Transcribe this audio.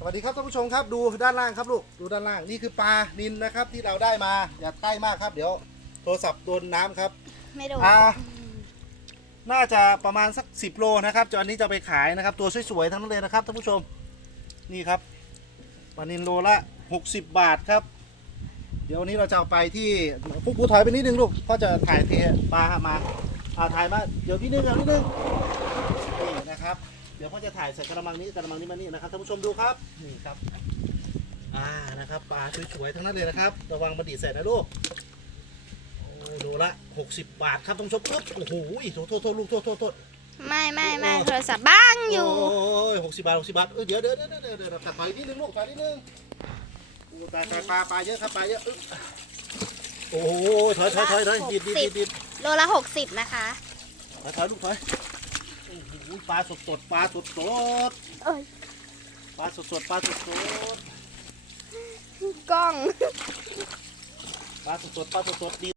สวัสดีครับท่านผู้ชมครับดูด้านล่างครับลูกดูด้านล่างนี่คือปลานินนะครับที่เราได้มาอย่าใกล้มากครับ เดี๋ยวโทรศัพท์โดนน้ำครับ ไม่โดนอ่า น่าจะประมาณสัก 10 โลนะครับจอนนี้จะเอาไปขายนะครับ ตัวสวยๆทั้งนั้นเลยนะครับท่านผู้ชมนี่ครับปลานินโลละ 60 บาทครับ เดี๋ยววันนี้เราจะเอาไปที่ปุ๊กปูถอยไปนิดนึงลูกก็จะถ่ายเทปลามาอ่าถ่ายมาเดี๋ยวนิดนึงเอานิดนึงนี่นะครับ เดี๋ยวพ่อจะถ่ายใส่กระมังนี้กระมังนี้มานี่นะครับท่านผู้ชมดูครับนี่ครับ อ่านะครับปลาสวยๆทั้งนั้นเลยนะครับ ระวังมาดีดใส่นะลูกโอ้โลละ60 บาทครับท่านผู้ชมปึ๊บโอ้โหโทษโทษโทษลูกโทษโทษโทษ ไม่ไม่ไม่โทรศัพท์บ้างอยู่ โอ้ยหกสิบบาทหกสิบบาท เออเดี๋ยวเดี๋ยวเดี๋ยวเดี๋ยวเดี๋ยวตัดถอยนิดนึงลูกถอยนิดนึงโอ้ตายตายปลาปลาเยอะครับปลาเยอะอึ๊บโอ้โหถอยถอยถอยถอยดิดดิดดิดดิดโลละหกสิบนะคะ ถอยถอยลูกถอย โอ้โหปลาสดสดปลาสดสดเอ้ย ปลาสดสดปลาสดสดกล้อง ปลาสดสดปลาสดสดดี